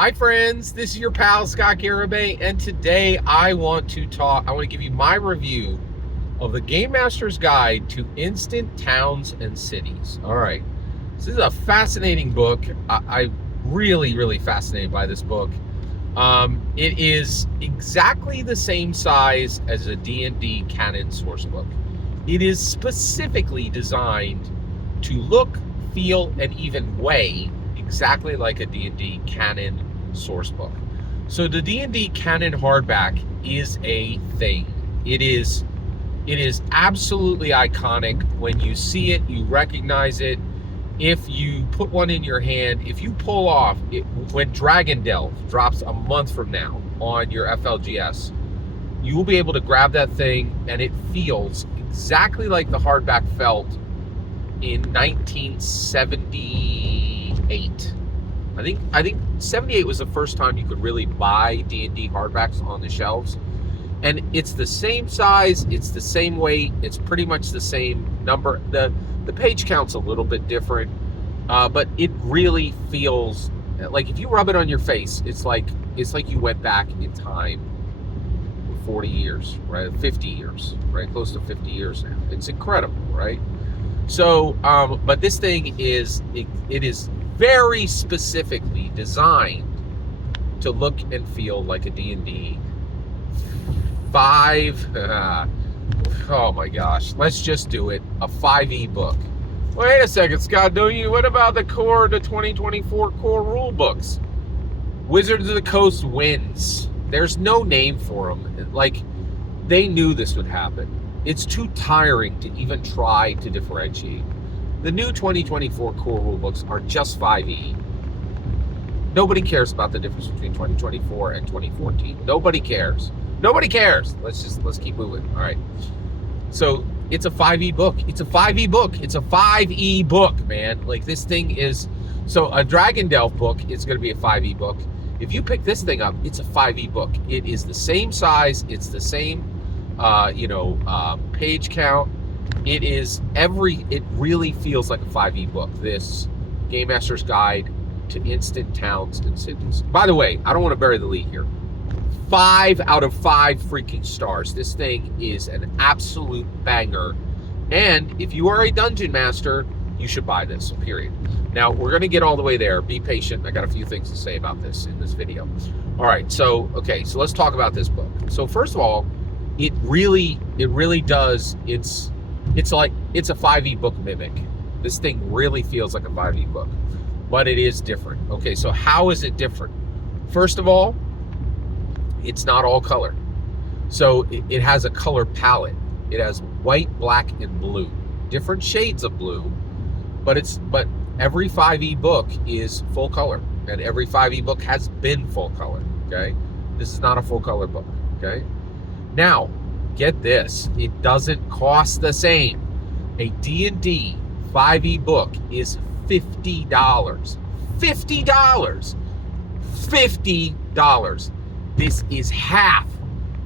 Hi friends, this is your pal Scott Garibay, and today I want to give you my review of the Game Master's Guide to Instant Towns and Cities. All right, this is a fascinating book. I'm really fascinated by this book. It is exactly the same size as a D&D canon source book. It is specifically designed to look, feel, and even weigh exactly like a D&D canon source book. So the D&D canon hardback is a thing. It is absolutely iconic. When you see it, you recognize it. If you put one in your hand, if you pull off it, when Dragon Delve drops a month from now on your FLGS, you will be able to grab that thing and it feels exactly like the hardback felt in 1978. I think 78 was the first time you could really buy D&D hardbacks on the shelves. And it's the same size, it's the same weight, it's pretty much the same number. The page count's a little bit different, but it really feels like if you rub it on your face, it's like you went back in time 40 years, right? 50 years, right? Close to 50 years now. It's incredible, right? So, but this thing is very specifically designed to look and feel like a D&D 5, oh my gosh, let's just do it, a 5e book. Wait a second, Scott, what about the 2024 core rule books? Wizards of the Coast wins. There's no name for them. Like, they knew this would happen. It's too tiring to even try to differentiate. The new 2024 core rulebooks are just 5e. Nobody cares about the difference between 2024 and 2014. Nobody cares. Nobody cares. Let's keep moving. All right. So it's a 5e book. It's a 5e book. It's a 5e book, man. Like, this thing is, so a Dragon Delve book is going to be a 5e book. If you pick this thing up, it's a 5e book. It is the same size. It's the same, page count. It really feels like a 5e book. This Game Master's Guide to Instant Towns and Cities. By the way, I don't want to bury the lead here. 5 out of 5 freaking stars. This thing is an absolute banger. And if you are a dungeon master, you should buy this, period. Now, we're going to get all the way there. Be patient. I got a few things to say about this in this video. All right, so let's talk about this book. So first of all, it really does. It's a 5e book mimic. This thing really feels like a 5e book, but it is different. Okay, so how is it different? First of all, it's not all color. So it has a color palette. It has white, black, and blue. Different shades of blue, but every 5e book is full color, and every 5e book has been full color, okay? This is not a full color book, okay? Now, get this, it doesn't cost the same. A D&D 5e book is $50. $50. $50. This is half.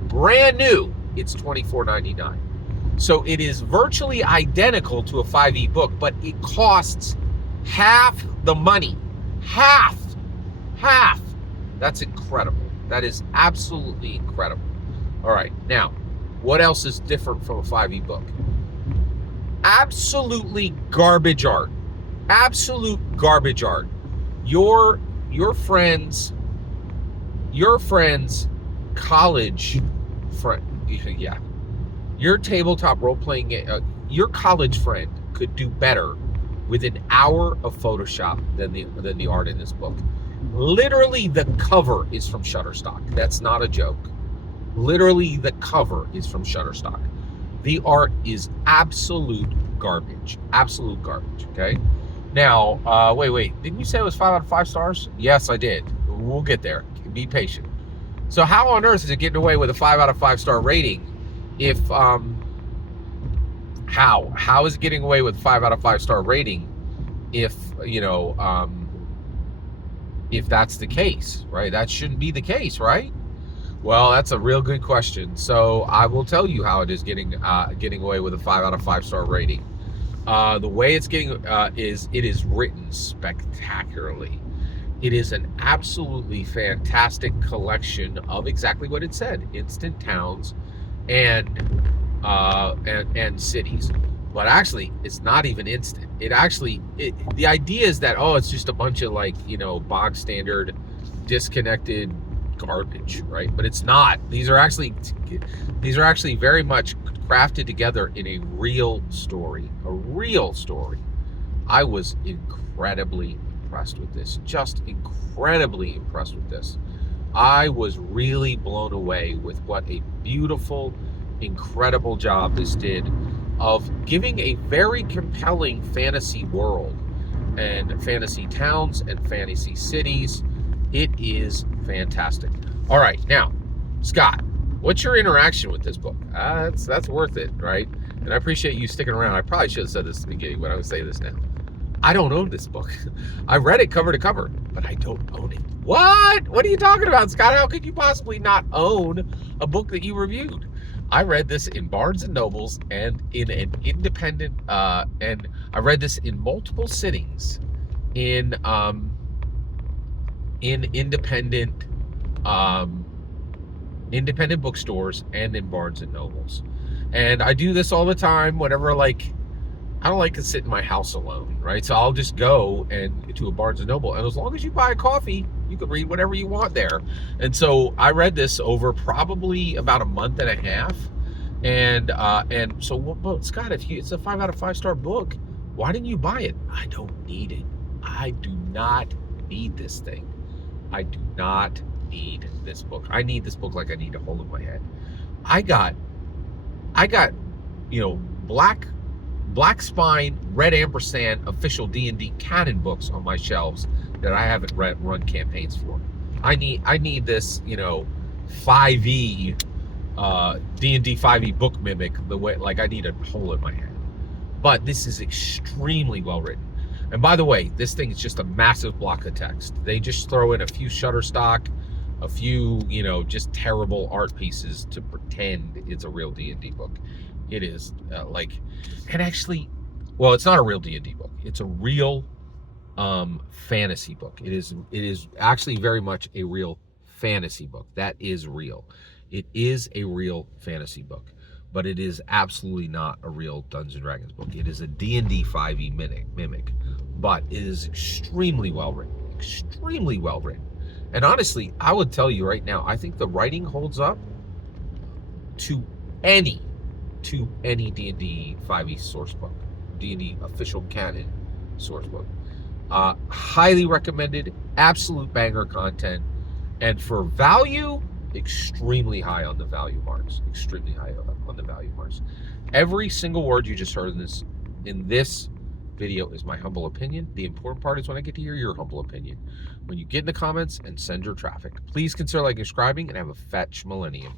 Brand new, it's $24.99. So it is virtually identical to a 5e book, but it costs half the money. Half. That's incredible. That is absolutely incredible. All right, now, what else is different from a 5e book? Absolutely garbage art. Absolute garbage art. Your friend's college friend, yeah. Your tabletop role-playing, your college friend could do better with an hour of Photoshop than the art in this book. Literally, the cover is from Shutterstock. That's not a joke. Literally, the cover is from Shutterstock. The art is absolute garbage. Absolute garbage, okay? Now, wait. Didn't you say it was 5 out of 5 stars? Yes, I did. We'll get there. Be patient. So how on earth is it getting away with a 5 out of 5 star rating if, how is it getting away with 5 out of 5 star rating if, if that's the case, right? That shouldn't be the case, right? Well, that's a real good question. So I will tell you how it is getting away with a 5 out of 5 star rating. The way it's getting it is written spectacularly. It is an absolutely fantastic collection of exactly what it said: instant towns and and cities. But actually, it's not even instant. The idea is that, oh, it's just a bunch of, like, bog standard, disconnected garbage, right? But it's not. These are actually very much crafted together in a real story. A real story. I was incredibly impressed with this. Just incredibly impressed with this. I was really blown away with what a beautiful, incredible job this did of giving a very compelling fantasy world and fantasy towns and fantasy cities. It is fantastic. All right, now, Scott, what's your interaction with this book? That's worth it, right? And I appreciate you sticking around. I probably should have said this at the beginning, but I would say this now. I don't own this book. I read it cover to cover, but I don't own it. What? What are you talking about, Scott? How could you possibly not own a book that you reviewed? I read this in Barnes and Nobles and in an independent, and I read this in multiple sittings in independent independent bookstores and in Barnes and Nobles. And I do this all the time whenever, like, I don't like to sit in my house alone, right? So I'll just go and to a Barnes and Noble, and as long as you buy a coffee, you can read whatever you want there. And so I read this over probably about a month and a half, and so, well, Scott, it's a 5 out of 5 star book, why didn't you buy it? I don't need it. I do not need this thing. I do not need this book. I need this book like I need a hole in my head. I got Black Spine, Red Ampersand official D&D canon books on my shelves that I haven't run campaigns for. I need this, 5e D&D 5e book mimic, the way, like, I need a hole in my head. But this is extremely well written. And by the way, this thing is just a massive block of text. They just throw in a few Shutterstock, a few, just terrible art pieces to pretend it's a real D&D book. It is and actually, well, it's not a real D&D book. It's a real fantasy book. It is actually very much a real fantasy book. That is real. It is a real fantasy book, but it is absolutely not a real Dungeons & Dragons book. It is a D&D 5e mimic, but it is extremely well written. Extremely well written. And honestly, I would tell you right now, I think the writing holds up to any D&D 5e source book, D&D official canon source book. Highly recommended, absolute banger content, and for value, extremely high on the value marks. Extremely high on the value marks. Every single word you just heard in this video is my humble opinion. The important part is when I get to hear your humble opinion. When you get in the comments and send your traffic. Please consider liking, subscribing, and have a fetch millennium.